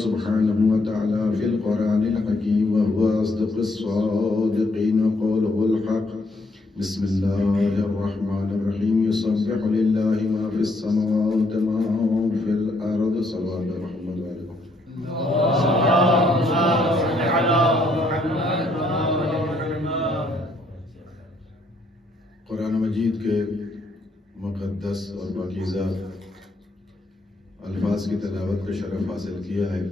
سبحانه وتعالى في القرآن الحكيم وهو أصدق الصادقين وقوله الحق. بسم الله الرحمن الرحيم. يسبح لله ما في السماوات وما في الأرض. صلوات محمد وعليكم. قرآن مجید کے مقدس اور پاکیزہ الفاظ کی تلاوت کا شرف حاصل کیا ہے،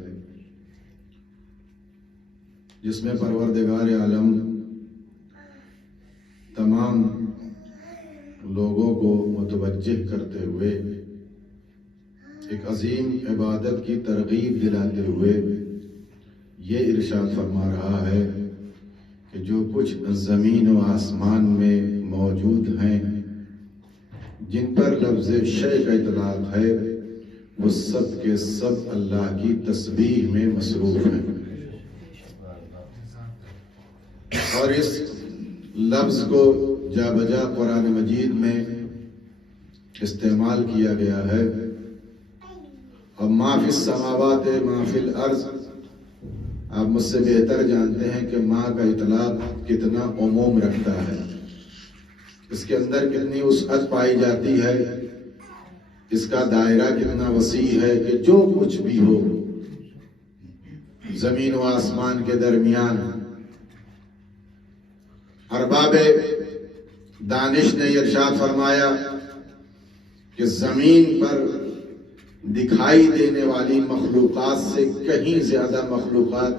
جس میں پروردگار عالم تمام لوگوں کو متوجہ کرتے ہوئے ایک عظیم عبادت کی ترغیب دلاتے ہوئے یہ ارشاد فرما رہا ہے کہ جو کچھ زمین و آسمان میں موجود ہیں، جن پر لفظ شے کا اطلاق ہے، وہ سب کے سب اللہ کی تسبیح میں مصروف ہیں. اور اس لفظ کو جا بجا قرآن مجید میں استعمال کیا گیا ہے. اور ما فی السماوات ما فی الارض، آپ مجھ سے بہتر جانتے ہیں کہ ماں کا اطلاق کتنا عموم رکھتا ہے، اس کے اندر کتنی وسعت پائی جاتی ہے، اس کا دائرہ کتنا وسیع ہے کہ جو کچھ بھی ہو زمین و آسمان کے درمیان. ارباب دانش نے ارشاد فرمایا کہ زمین پر دکھائی دینے والی مخلوقات سے کہیں زیادہ مخلوقات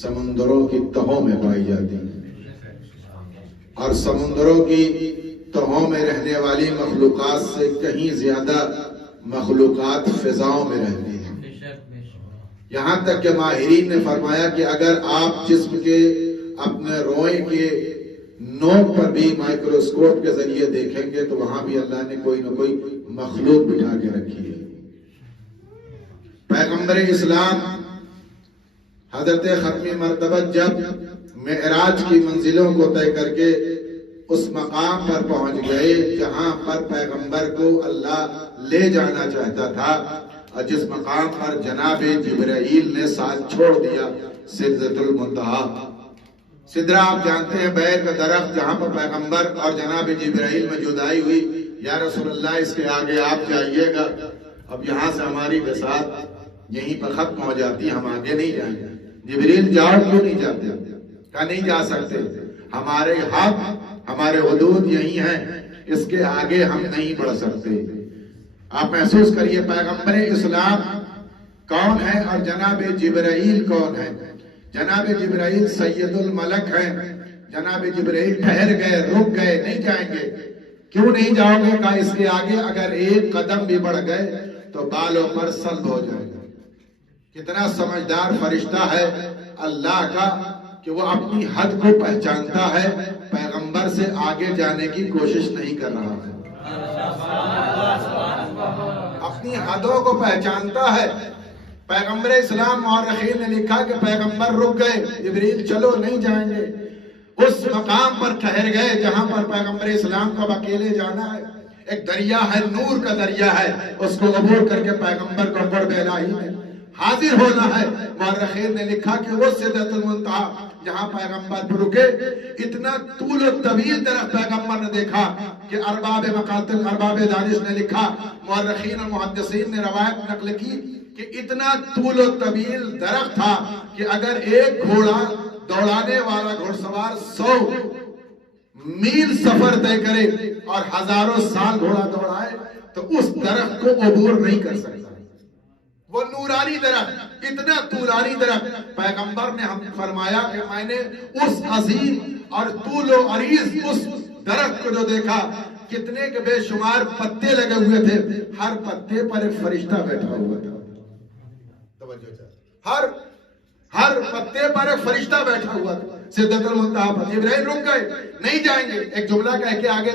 سمندروں کی تہوں میں پائی جاتی ہیں، اور سمندروں کی تہوں میں رہنے والی مخلوقات سے کہیں زیادہ مخلوقات فضاؤں میں رہتی ہیں. یہاں تک کہ ماہرین نے فرمایا کہ اگر آپ جسم کے اپنے روئے کے نوک پر بھی مائکروسکوپ کے ذریعے دیکھیں گے تو وہاں بھی اللہ نے کوئی نہ کوئی مخلوق بٹھا کے رکھی ہے. پیغمبر اسلام حضرت ختمی مرتبہ جب معراج کی منزلوں کو طے کر کے اس مقام پر پہنچ گئے جہاں پر پیغمبر کو اللہ لے جانا چاہتا تھا، اور جس مقام پر جناب جبرائیل نے ساتھ چھوڑ دیا، سدرۃ المنتہا. سدرہ آپ جانتے ہیں بیل کا درخت جہاں پر پیغمبر اور جناب جبرائیل میں جدائی ہوئی. یا رسول اللہ اس کے آگے آپ جائیے گا، اب یہاں سے ہماری بساط یہیں پر ختم ہو جاتی، ہم آگے نہیں جائیں گے. جبرائیل جاؤ کیوں نہیں جاتے؟ کہا نہیں جا سکتے، ہمارے حد ہمارے حدود یہی ہیں، اس کے آگے ہم نہیں بڑھ سکتے. آپ محسوس کریے پیغمبر اسلام کون ہے اور جناب جبرائیل کون ہے. جناب جبرائیل سید الملک ہیں. جناب جبرائیل ٹھہر گئے، رک گئے، نہیں جائیں گے. کیوں نہیں جاؤ گے؟ کہا اس کے آگے اگر ایک قدم بھی بڑھ گئے تو بالوں پر سلب ہو جائے گا. کتنا سمجھدار فرشتہ ہے اللہ کا کہ وہ اپنی حد کو پہچانتا ہے، پیغمبر سے آگے جانے کی کوشش نہیں کر رہا ہے، اپنی حدوں کو پہچانتا ہے. پیغمبر اسلام مورخین نے لکھا کہ پیغمبر رک گئے، جبریل چلو نہیں جائیں گے. اس مقام پر ٹھہر گئے جہاں پر پیغمبر اسلام کو اکیلے جانا ہے. ایک دریا ہے، نور کا دریا ہے، اس کو عبور کر کے پیغمبر کو قرب الہی میں حاضر ہونا ہے. مورخین نے لکھا کہ وہ سدرۃ المنتہا جہاں پیغمبر رکے، اتنا طول و طویل درخت پیغمبر نے دیکھا کہ ارباب مقاتل، ارباب دانش نے لکھا، مورخین اور محدثین نے روایت نقل کی کہ اتنا طول و طویل درخت تھا کہ اگر ایک گھوڑا دوڑانے والا گھوڑ سوار 100 میل سفر طے کرے اور ہزاروں سال گھوڑا دوڑائے تو اس درخت کو عبور نہیں کر سکتا. وہ نورانی درخت، اتنا طولانی درخت. پیغمبر نے ہم فرمایا کہ میں نے اس عظیم اور طول و عریض اس درخت کو جو دیکھا، کتنے کے بے شمار پتے لگے ہوئے تھے، ہر پتے پر ایک فرشتہ بیٹھا ہوا تھا. ہر پتے پر ایک فرشتہ بیٹھا ہوا تھا. سدرۃ المنتہا پر جبرائیل رک گئے، نہیں جائیں گے. ایک جملہ کہہ کے آگے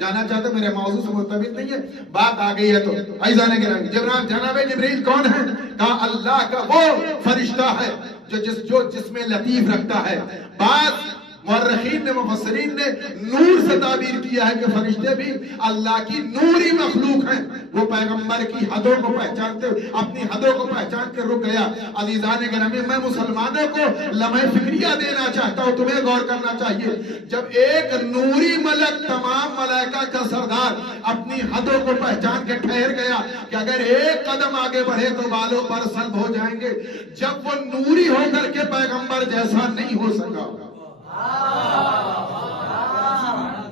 جانا چاہتے، میرے موضوع سے مرتبط نہیں ہے، بات آ گئی ہے تو عزیزان گرامی. جناب جبرائیل کون ہے؟ کہا اللہ کا وہ فرشتہ ہے جو جس میں لطیف رکھتا ہے. بعض مورخین نے مفسرین نے نور سے تعبیر کیا ہے کہ فرشتے بھی اللہ کی نوری مخلوق ہیں. وہ پیغمبر کی حدوں کو پہچانتے اپنی حدوں کو پہچان کے رک گیا. عزیزان گرامی میں مسلمانوں کو لمحہ فکریہ دینا چاہتا ہوں, تمہیں غور کرنا چاہیے. جب ایک نوری ملک تمام ملائکہ کا سردار اپنی حدوں کو پہچان کے ٹھہر گیا کہ اگر ایک قدم آگے بڑھے تو بالوں پر سلب ہو جائیں گے, جب وہ نوری ہو کر کے پیغمبر جیسا نہیں ہو سکا,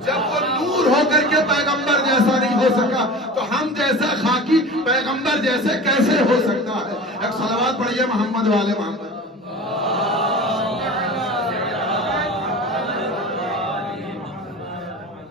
جب وہ نور ہو کر کے پیغمبر جیسا نہیں ہو سکا, تو ہم جیسا خاکی پیغمبر جیسے کیسے ہو سکتا ہے؟ ایک صلوات پڑھیے محمد والے محمد.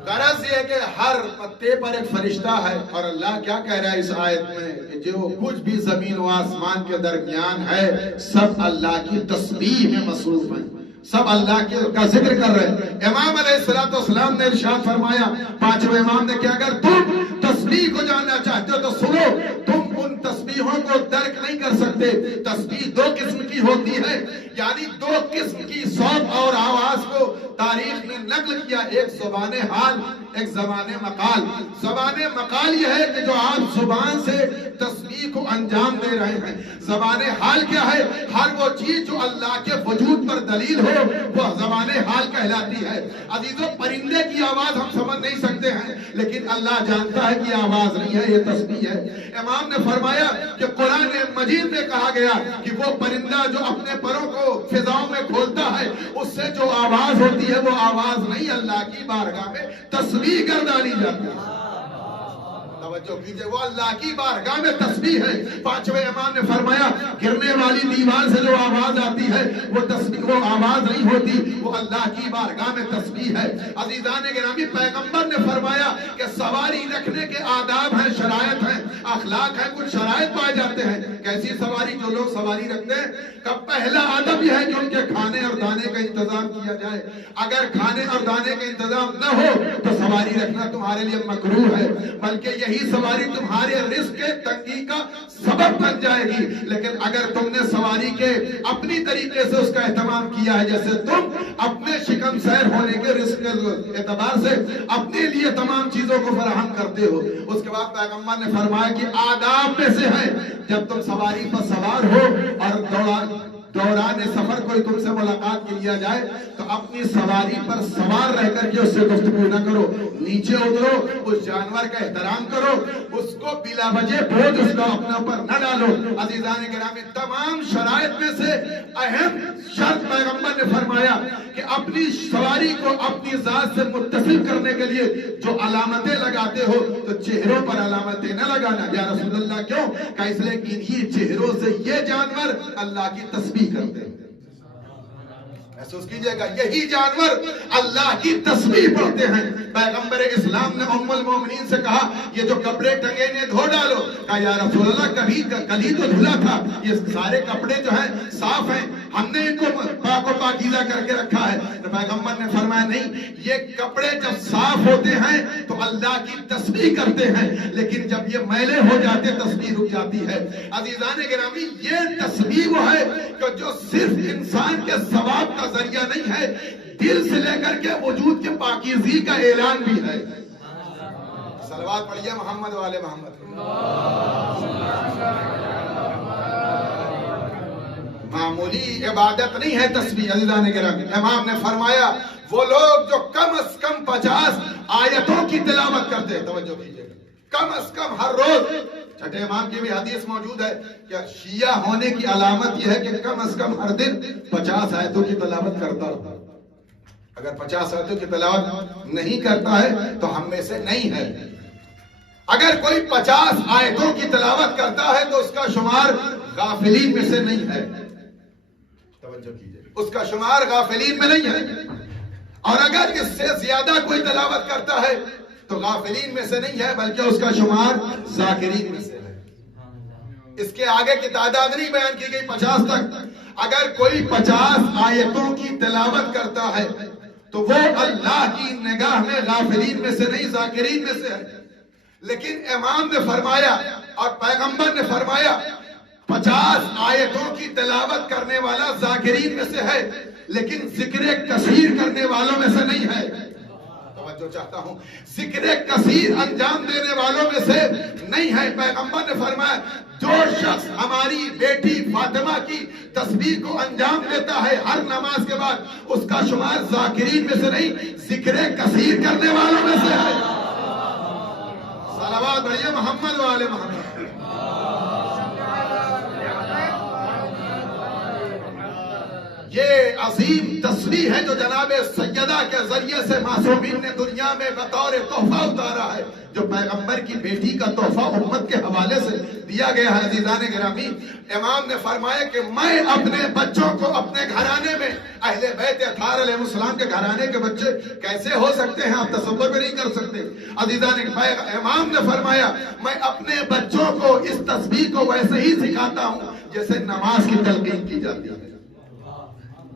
غرض یہ کہ ہر پتے پر ایک فرشتہ ہے, اور اللہ کیا کہہ رہا ہے اس آیت میں کہ جو کچھ بھی زمین و آسمان کے درمیان ہے سب اللہ کی تسبیح میں مصروف ہیں, سب اللہ کا ذکر کر رہے ہیں. امام علیہ السلام نے ارشاد فرمایا, پانچویں امام نے, کہ اگر تم تسبیح کو جاننا چاہتے ہو تو سنو, تم ان تسبیحوں کو درک نہیں کر سکتے. تسبیح دو قسم کی ہوتی ہے, یعنی دو قسم کی صوت اور آواز کو تاریخ نے نقل کیا, ایک زبان حال, ایک زبان مقال. زبان مقال یہ ہے کہ جو آپ زبان سے تسبیح کو انجام دے رہے ہیں. زبان حال کیا ہے؟ ہر وہ چیز جو اللہ کے وجود پر دلیل ہو وہ زبان حال کہلاتی ہے. عزیزوں, پرندے کی آواز ہم سمجھ نہیں سکتے ہیں, لیکن اللہ جانتا ہے کہ یہ آواز نہیں ہے, یہ تسبیح ہے. امام نے فرمایا کہ قرآن مجید میں کہا گیا کہ وہ پرندہ جو اپنے پروں کو فضاؤں میں کھولتا ہے اس سے جو آواز ہوتی ہے وہ آواز نہیں, اللہ کی بارگاہ میں تسبیح گردانی جاتی ہے. توجہ کیجئے, وہ اللہ کی بارگاہ میں تسبیح ہے. پانچویں امام نے فرمایا گرنے والی دیوار سے جو آواز آتی ہے وہ تسبیح, وہ آواز نہیں ہوتی, وہ اللہ کی بارگاہ میں تسبیح ہے. عزیزان گرامی, پیغمبر نے فرمایا کہ سواری رکھنے کے آداب ہیں, شرائط ہیں, اخلاق ہیں, کچھ شرائط پائے جاتے ہیں. کیسی سواری؟ جو لوگ سواری رکھتے ہیں کا پہلا ادب یہ ہے کہ ان کے کھانے اور دانے کا انتظام کیا جائے. اگر کھانے اور دانے کا انتظام نہ ہو تو سواری رکھنا تمہارے لیے مکروہ ہے, بلکہ یہی سواری تمہارے رزق کے تنگی کا سبب بن جائے گی. لیکن اگر تم نے سواری کے اپنی طریقے سے اس کا اہتمام کیا ہے, جیسے تم اپنے شکم سیر ہونے کے رزق کے اعتبار سے اپنے لیے تمام چیزوں کو فراہم کرتے ہو, اس کے بعد پیغمبر نے فرمایا کہ آداب میں سے ہے جب تم سواری پر سوار ہو اور دوران سفر کوئی تم سے ملاقات کے لیا جائے تو اپنی سواری پر سوار رہ کر کے اس سے گفتگو نہ کرو, نیچے اترو, اس جانور کا احترام کرو, اس کو بلا وجہ بوجھ اس کا اپنے اوپر نہ ڈالو. عزیزان گرامی, تمام شرائط میں سے اہم شرط پیغمبر نے فرمایا کہ اپنی سواری کو اپنی ذات سے متصل کرنے کے لیے جو علامتیں لگاتے ہو تو چہروں پر علامتیں نہ لگانا. یا رسول اللہ, کیوں؟ کہ اس لیے کہ انہی چہروں سے یہ جانور اللہ کی تسبیح کرتے ہیں. محسوس کیجئے گا, یہی جانور اللہ کی تسبیح پڑھتے ہیں. پیغمبر اسلام نے ام المومنین سے کہا یہ جو کپڑے ٹنگے نے دھو ڈالو. کہا یا رسول اللہ کل ہی تو دھلا تھا, یہ سارے کپڑے جو ہیں صاف ہیں, ہم نے ان کو پاک و پاکیزہ کر کے رکھا ہے. تو پیغمبر نے فرمایا نہیں, یہ کپڑے جب صاف ہوتے ہیں تو اللہ کی تسبیح کرتے ہیں, لیکن جب یہ میلے ہو جاتے تسبیح رک جاتی ہے. عزیزان گرامی, یہ تسبیح وہ ہے کہ جو صرف انسان کے ثواب کا ذریعہ نہیں ہے, دل سے لے کر کے وجود کے پاکیزگی کا اعلان بھی ہے. صلوات پڑھیے محمد والے محمد. معمولی عبادت نہیں ہے تسبیح. عزیزان گرامی, امام نے فرمایا وہ لوگ جو کم از کم 50 آیتوں کی تلاوت کرتے ہیں, توجہ کیجئے, کم از کم ہر روز. چھٹے امام کی بھی حدیث موجود ہے کہ شیعہ ہونے کی علامت یہ ہے کہ کم از کم ہر دن 50 آیتوں کی تلاوت کرتا ہو. اگر 50 آیتوں کی تلاوت نہیں کرتا ہے تو ہم میں سے نہیں ہے. اگر کوئی 50 آیتوں کی تلاوت کرتا ہے تو اس کا شمار غافلین میں سے نہیں ہے. توجہ کیجئے, اس کا شمار غافلین میں نہیں ہے. اور اگر اس سے زیادہ کوئی تلاوت کرتا ہے تو غافلین میں سے نہیں ہے, بلکہ اس کا شمار ذاکرین میں سے ہے. اس کے آگے کی تعداد نہیں بیان کی گئی 50 تک. اگر کوئی 50 آیتوں کی تلاوت کرتا ہے تو وہ اللہ کی نگاہ میں غافلین میں سے نہیں, ذاکرین میں سے ہے. لیکن امام نے فرمایا اور پیغمبر نے فرمایا 50 آیتوں کی تلاوت کرنے والا ذاکرین میں سے ہے, لیکن ذکر کثیر کرنے والوں میں سے نہیں ہے. توجہ چاہتا ہوں, ذکر کثیر انجام دینے والوں میں سے نہیں ہے. پیغمبر نے فرمایا جو شخص ہماری بیٹی فاطمہ کی تسبیح کو انجام دیتا ہے ہر نماز کے بعد, اس کا شمار ذاکرین میں سے نہیں, ذکر کثیر کرنے والوں میں سے ہے. صلوات بھائی محمد و آل محمد. یہ عظیم تسبیح ہے جو جناب سیدہ کے ذریعے سے معصومین نے دنیا میں بطور تحفہ اتارا ہے, جو پیغمبر کی بیٹی کا تحفہ امت کے حوالے سے دیا گیا ہے. عزیزان گرامی, امام نے فرمایا کہ میں اپنے بچوں کو اپنے گھرانے میں, اہل بیت اطہار علیہ السلام کے گھرانے کے بچے کیسے ہو سکتے ہیں, آپ تصور بھی نہیں کر سکتے. عزیزان, امام نے فرمایا میں اپنے بچوں کو اس تسبیح کو ویسے ہی سکھاتا ہوں جیسے نماز کی تلقین کی جاتی ہے,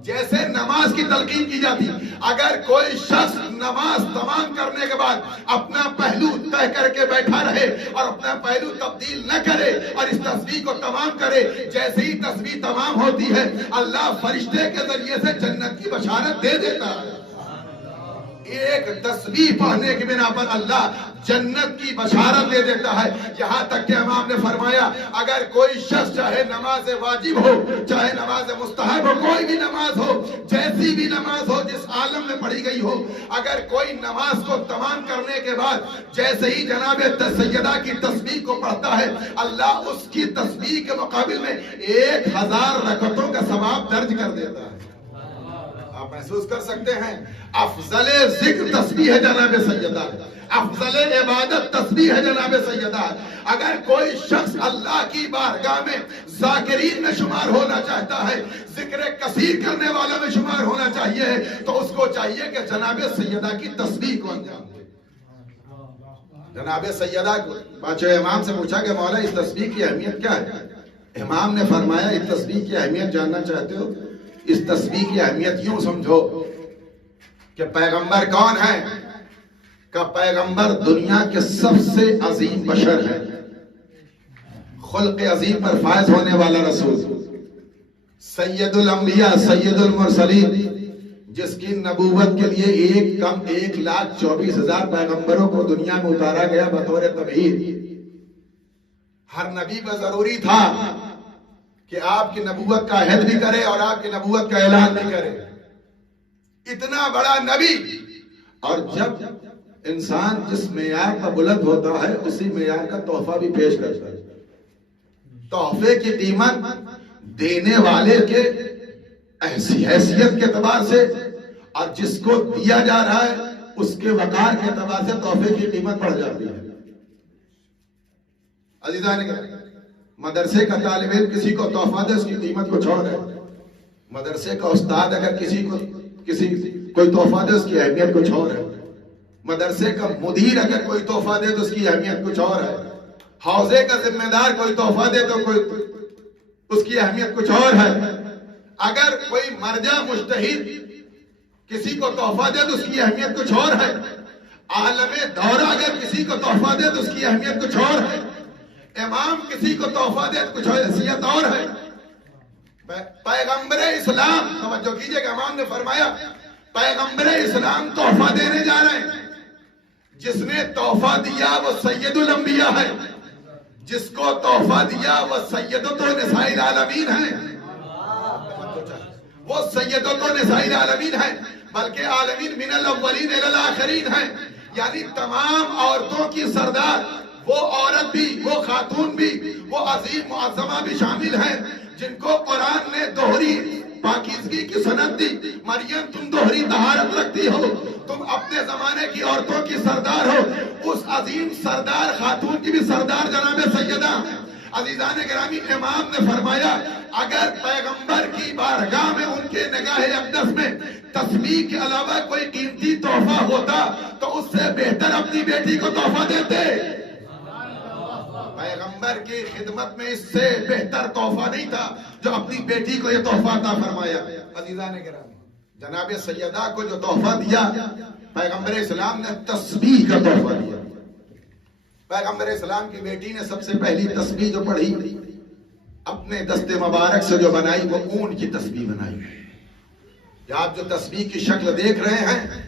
جیسے نماز کی تلقین کی جاتی. اگر کوئی شخص نماز تمام کرنے کے بعد اپنا پہلو طے کر کے بیٹھا رہے اور اپنا پہلو تبدیل نہ کرے اور اس تسبیح کو تمام کرے, جیسے ہی تسبیح تمام ہوتی ہے اللہ فرشتے کے ذریعے سے جنت کی بشارت دے دیتا ہے. ایک تسبیح پڑھنے کی بنا پر اللہ جنت کی بشارت دے دیتا ہے. یہاں تک کہ امام نے فرمایا اگر کوئی شخص چاہے نماز واجب ہو چاہے نماز مستحب ہو, کوئی بھی نماز ہو, جیسی بھی نماز ہو جس عالم میں پڑھی گئی ہو, اگر کوئی نماز کو تمام کرنے کے بعد جیسے ہی جناب سیدہ کی تسبیح کو پڑھتا ہے اللہ اس کی تسبیح کے مقابل میں 1000 رکعتوں کا ثواب درج کر دیتا ہے. آپ محسوس کر سکتے ہیں افضل ذکر تسبیح ہے جناب سیدہ, افضل عبادت تسبیح ہے جناب سیدہ. اگر کوئی شخص اللہ کی بارگاہ میں ذاکرین میں شمار ہونا چاہتا ہے, ذکر کثیر کرنے والوں میں شمار ہونا چاہیے, تو اس کو چاہیے کہ جناب سیدہ کی تسبیح کو انجام دے. جناب سیدہ کو بادشاہ امام سے پوچھا کہ مولا اس تسبیح کی اہمیت کیا ہے. امام نے فرمایا اس تسبیح کی اہمیت جاننا چاہتے ہو, اس تسبیح کی اہمیت یوں سمجھو کہ پیغمبر کون ہے, کہ پیغمبر دنیا کے سب سے عظیم بشر ہے, خلق عظیم پر فائز ہونے والا رسول, سید الانبیاء سید المرسلین, جس کی نبوت کے لیے 1,24,000 پیغمبروں کو دنیا میں اتارا گیا بطور تبعید. ہر نبی پر ضروری تھا کہ آپ کی نبوت کا عہد بھی کرے اور آپ کی نبوت کا اعلان بھی کرے. اتنا بڑا نبی, اور جب انسان جس معیار پر بلند ہوتا ہے اسی معیار کا تحفہ بھی پیش کرتا ہے. تحفے کی قیمت دینے والے کے حیثیت کے اعتبار سے اور جس کو دیا جا رہا ہے اس کے وقار کے اعتبار سے تحفے کی قیمت بڑھ جاتی ہے. عزیزان, مدرسے کا طالب علم کسی کو تحفہ دے اس کی قیمت کچھ اور ہے. مدرسے کا استاد اگر کسی کوئی تحفہ دے اس کی اہمیت کچھ اور ہے. مدرسے کا مدیر اگر کوئی تحفہ دے تو اس کی اہمیت کچھ اور ہے. حوزے کا ذمہ دار کوئی تحفہ دے تو اس کی اہمیت کچھ اور ہے. اگر کوئی مرجع مجتہد کسی کو تحفہ دے تو اس کی اہمیت کچھ اور ہے. عالم دورہ اگر کسی کو تحفہ دے تو اس کی اہمیت کچھ اور ہے. امام کسی کو تحفہ دے تو کچھ حیثیت اور ہے. پیغمبر اسلام, توجہ کیجئے کہ امام نے فرمایا پیغمبر اسلام تحفہ دینے جا رہے ہیں. جس نے تحفہ دیا وہ سید الانبیاء ہے, جس کو تحفہ دیا وہ سیدۃ نساء العالمین ہے. وہ سیدۃ نساء العالمین ہے, بلکہ عالمین من الاولین الی الاخرین ہے. یعنی تمام عورتوں کی سردار, وہ عورت بھی, وہ خاتون بھی, وہ عظیم معظمہ بھی شامل ہیں جن کو قرآن نے دوہری پاکیزگی کی سند دی. مریم تم دوہری طہارت رکھتی ہو, تم اپنے زمانے کی عورتوں کی سردار ہو. اس عظیم سردار خاتون کی بھی سردار جناب سیدہ. عزیزان گرامی, امام نے فرمایا اگر پیغمبر کی بارگاہ میں ان کے نگاہ اقدس میں تسبیح کے علاوہ کوئی قیمتی تحفہ ہوتا تو اس سے بہتر اپنی بیٹی کو تحفہ دیتے. پیغمبر کی خدمت میں اس سے بہتر تحفہ نہیں تھا جو اپنی بیٹی کو یہ تحفہ عطا فرمایا. عزیزان گرامی, جناب سیدہ کو جو تحفہ دیا پیغمبر اسلام نے تسبیح کا تحفہ دیا. پیغمبر اسلام کی بیٹی نے سب سے پہلی تسبیح جو پڑھی اپنے دست مبارک سے جو بنائی وہ اون کی تسبیح بنائی. کہ آپ جو تسبیح کی شکل دیکھ رہے ہیں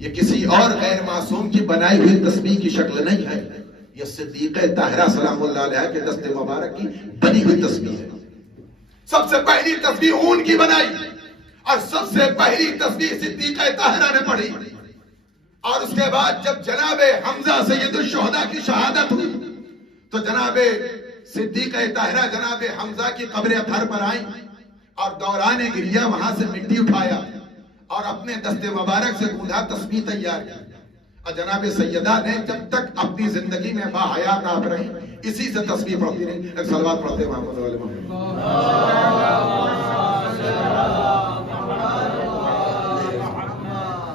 یہ کسی اور غیر معصوم کی بنائی ہوئی تسبیح کی شکل نہیں ہے، یہ صدیقہ طاہرہ سلام اللہ علیہ کے دست مبارک کی بنی ہوئی تسبیح ہے۔ سب سے پہلی تسبیح اون کی بنائی اور سب سے پہلی تسبیح صدیقہ طاہرہ نے پڑھی، اور اس کے بعد جب جناب حمزہ سید الشہداء کی شہادت ہوئی تو جناب صدیقہ طاہرہ جناب حمزہ کی قبر اطہر پر آئیں اور دوران گریہ وہاں سے مٹی اٹھایا اور اپنے دست مبارک سے گوندا تسبیح تیار کی، اور جناب سیدہ نے جب تک اپنی زندگی میں با حیات آپ رہی اسی سے تسبیح پڑھتی رہی۔ ایک صلوات پڑھتے ہیں محمد والے محمد۔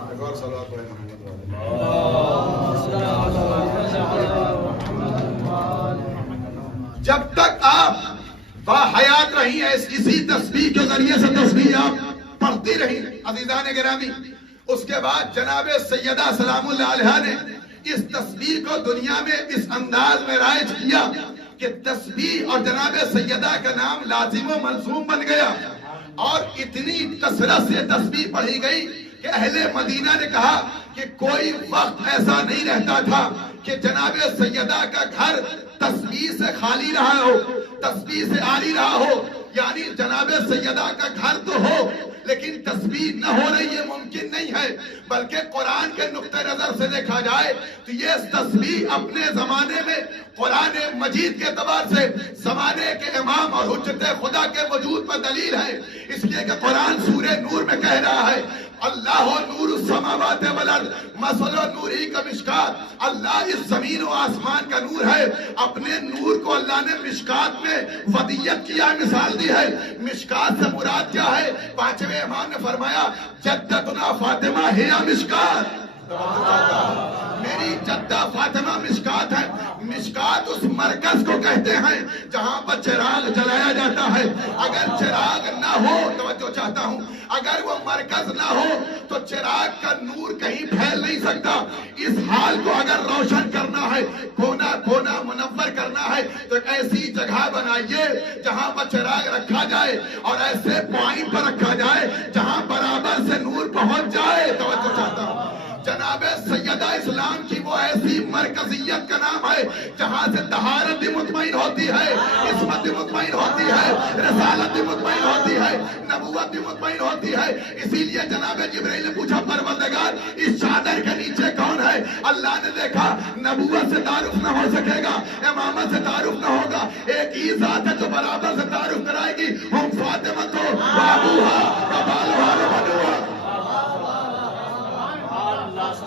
ایک اور صلوات پڑھیں محمد والے۔ جب تک آپ با حیات رہی ہیں اسی تسبیح کے ذریعے سے تسبیح آپ پڑھتی رہی عزیزان گرامی۔ اس کے بعد جناب سیدہ سلام اللہ علیہ نے اس تسبیح کو دنیا میں اس انداز میں رائج کیا کہ تسبیح اور جناب سیدہ کا نام لازم و ملزوم بن گیا، اور اتنی کثرت سے تسبیح پڑھی گئی کہ اہل مدینہ نے کہا کہ کوئی وقت ایسا نہیں رہتا تھا کہ جناب سیدہ کا گھر تسبیح سے خالی رہا ہو، تسبیح سے عاری رہا ہو، یعنی جناب سیدہ کا گھر تو ہو لیکن تسبیح نہ ہو رہی ہے ممکن نہیں ہے، بلکہ قرآن کے نقطہ نظر سے دیکھا جائے تو یہ تسبیح اپنے زمانے میں قرآن مجید کے اعتبار سے زمانے کے امام اور حجت خدا کے وجود پر دلیل ہے، اس لیے کہ قرآن سورہ نور میں کہہ رہا ہے اللہ نور السماوات والارض مثل نوری کا مشکات، اللہ اس زمین و آسمان کا نور ہے، اپنے نور کو اللہ نے مشکات میں ودیت کیا ہے، مثال دی ہے۔ مشکات سے مراد کیا ہے؟ پانچویں امام نے فرمایا جدتنا فاطمہ ہے مشکات، میری جدہ فاطمہ مشکات ہے۔ مشکات اس مرکز کو کہتے ہیں جہاں پر چراغ جلایا جاتا ہے، اگر چراغ نہ ہو، توجہ چاہتا ہوں، اگر وہ مرکز نہ ہو تو چراغ کا نور کہیں پھیل نہیں سکتا۔ اس حال کو اگر روشن کرنا ہے، کونا کونا منور کرنا ہے تو ایسی جگہ بنائیے جہاں پر چراغ رکھا جائے اور ایسے پوائنٹ پر رکھا جائے جہاں برابر سے نور پہنچ جائے۔ توجہ چاہتا ہوں، جناب سیدہ اسلام کی وہ ایسی مرکزیت کا نام ہے جہاں سے طہارت بھی مطمئن ہوتی ہے، عصمت بھی مطمئن ہوتی ہے، رسالت بھی مطمئن ہوتی ہے، نبوت بھی مطمئن ہوتی ہے۔ اسی لیے جناب جبرائیل نے پوچھا پروردگار اس چادر کے نیچے کون ہے؟ اللہ نے دیکھا نبوت سے تعارف نہ ہو سکے گا، امامت سے تعارف نہ ہوگا، ایک ہی ذات ہے جو برابر سے تعارف کرائے گی، ہم فاطمہ تو بابوہا وبالوہا وبنوہا۔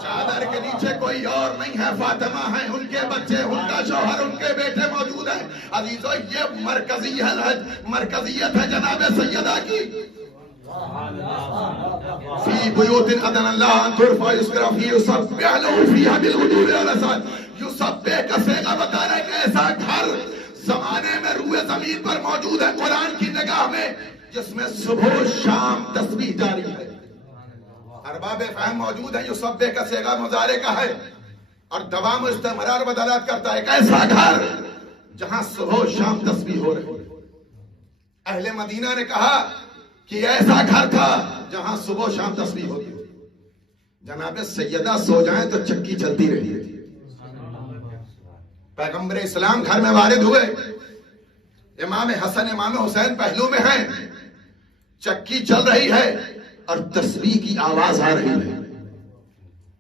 چادر کے نیچے کوئی اور نہیں ہے، فاطمہ ہیں، ان کے بچے، ان کا شوہر، ان کے بیٹے موجود ہیں۔ عزیزو یہ مرکزیت ہے جناب سیدہ کی۔ فی بیوت اذن اللہ ان ترفع یذکر فیہ یسبح لہ فیہا بالغدو والآصال۔ یسبح کا صیغہ بتا رہا ہے کہ ایسا گھر زمانے میں روئے زمین پر موجود ہے قرآن کی نگاہ میں جس میں صبح و شام تسبیح جاری ہے۔ ارباب فہم موجود ہے، یسبح کا صیغہ مضارع کا ہے اور دوام و استمرار بدلات کرتا ہے۔ ایک ایسا گھر جہاں صبح و شام تسبیح ہو رہی ہے۔ اہل مدینہ نے کہا کہ ایسا گھر تھا جہاں صبح و شام تسبیح ہوتی ہے۔ جناب سیدہ سو جائیں تو چکی چلتی رہی ہے۔ پیغمبر اسلام گھر میں وارد ہوئے، امام حسن امام حسین پہلو میں ہیں، چکی چل رہی ہے اور تسبیح کی آواز آ رہی ہے۔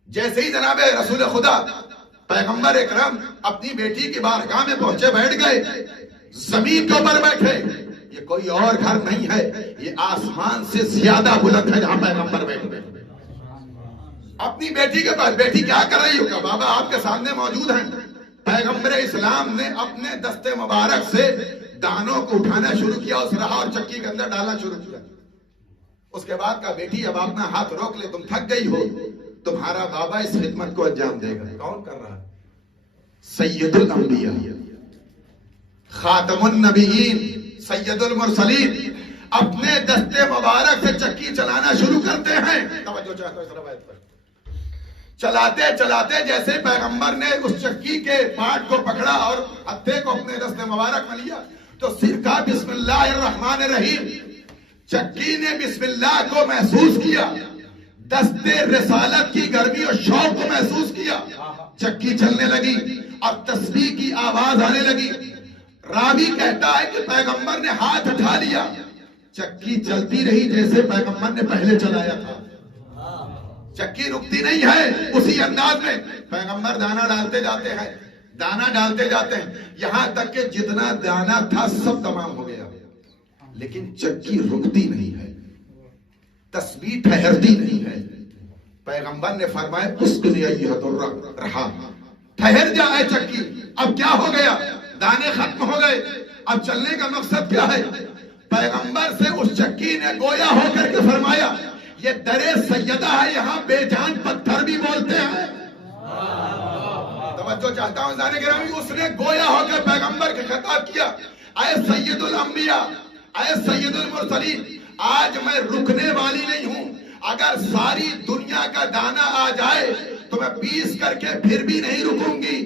جیسے ہی جناب رسول خدا پیغمبر اکرم اپنی بیٹی کی بارگاہ میں پہنچے، بیٹھ گئے، زمین کے اوپر بیٹھے۔ یہ کوئی اور گھر نہیں ہے، یہ آسمان سے زیادہ بلند ہے جہاں پیغمبر بیٹھے۔ اپنی بیٹی کے پاس، بیٹی کیا کر رہی ہو؟ کہ بابا آپ کے سامنے موجود ہیں۔ پیغمبر اسلام نے اپنے دست مبارک سے دانوں کو اٹھانا شروع کیا، اس راہ اور چکی کے اندر ڈالنا شروع کیا۔ اس کے بعد کہا بیٹی اب اپنا ہاتھ روک لے، تم تھک گئی ہو، تمہارا بابا اس خدمت کو انجام دے گا۔ کون کر رہا ہے؟ سید الانبیاء، خاتم النبیین، سید المرسلین اپنے دست مبارک سے چکی چلانا شروع کرتے ہیں۔ توجہ چاہتا ہوں اس روایت پر۔ چلاتے چلاتے جیسے پیغمبر نے اس چکی کے پارٹ کو پکڑا اور ہتھے کو اپنے دست مبارک میں لیا تو صرف کہا بسم اللہ الرحمن الرحیم۔ چکی نے بسم اللہ کو محسوس کیا، دستے رسالت کی گرمی اور شوق کو محسوس کیا، چکی چلنے لگی اور تسبیح کی آواز آنے لگی۔ راوی کہتا ہے کہ پیغمبر نے ہاتھ اٹھا لیا، چکی چلتی رہی جیسے پیغمبر نے پہلے چلایا تھا، چکی رکتی نہیں ہے۔ اسی انداز میں پیغمبر دانا ڈالتے جاتے ہیں، دانا ڈالتے جاتے ہیں، یہاں تک کہ جتنا دانا تھا سب تمام ہو گیا، لیکن چکی رکتی نہیں ہے، تسبیح ٹھہرتی نہیں ہے۔ پیغمبر نے فرمایا اسکنی ایھۃ الرحا، ٹھہر جائے چکی۔ اب کیا ہو گیا؟ دانے ختم ہو گئے، اب چلنے کا مقصد کیا ہے؟ پیغمبر سے اس چکی نے گویا ہو کر کے فرمایا یہ درے سیدہ ہے، یہاں بے جان پتھر بھی بولتے ہیں۔ توجہ چاہتا ہوں ذرا گرامی، اس نے گویا ہو کر پیغمبر کے خطاب کیا، اے سید الانبیاء، اے سید المرسلین، آج میں رکنے والی نہیں ہوں، اگر ساری دنیا کا دانا آ جائے تو میں پیس کر کے پھر بھی نہیں رکوں گی،